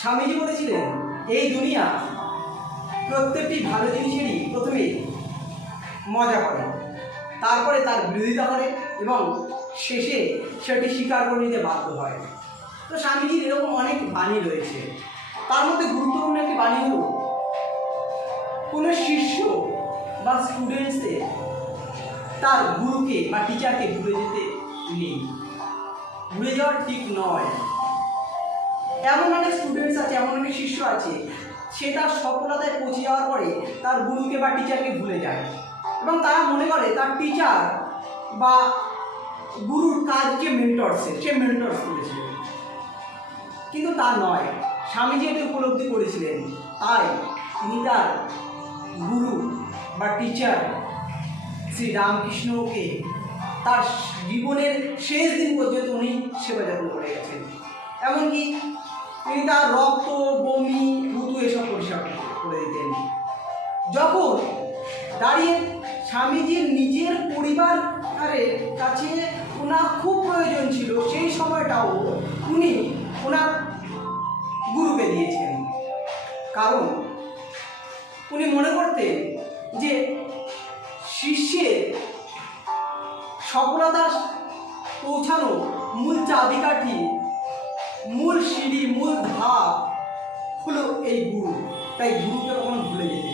স্বামীজি বলেছিলেন, এই দুনিয়া প্রত্যেকটি ভালো জিনিসেরই প্রথমে মজা করে, তারপরে তার বিরোধিতা করে এবং শেষে সেটি স্বীকার করে নিতে বাধ্য হয়। তো স্বামীজির এরকম অনেক বাণী রয়েছে। তার মধ্যে গুরুত্বপূর্ণ একটি বাণী হল, কোনো শিষ্য বা স্টুডেন্টসদের তার গুরুকে বা টিচারকে ভুলে যেতে নেই, ভুলে যাওয়া ঠিক নয়। এমন অনেক স্টুডেন্টস আছে, এমন অনেক শিষ্য আছে, সে তার সফলতায় পৌঁছে যাওয়ার পরে তার গুরুকে বা টিচারকে ভুলে যায় এবং তারা মনে করে তার টিচার বা গুরুর কাজকে সে মেন্টরস করেছিল, কিন্তু তা নয়। স্বামীজি এটি উপলব্ধি করেছিলেন, তাই তিনি তার গুরু বা টিচার শ্রী রামকৃষ্ণকে তার জীবনের শেষ দিন পর্যন্ত উনি সেবা যত্ন করে গেছেন। এমনকি তিনি তার রক্ত, বমি, থুতু এসব পরিষ্কার করে দিতেন। যখন দাঁড়িয়ে স্বামীজির নিজের পরিবারের কাছে ওনার খুব প্রয়োজন ছিল, সেই সময়টাও উনি ওনার গুরুকে দিয়েছেন। কারণ উনি মনে করতেন যে শিষ্যের সফলতা পৌঁছানো মূল চাবিকাঠি, মূল সিঁড়ি, মূল ধাপ হলো এই গুরু। তাই গুরুকে কখনো ভুলে যেতে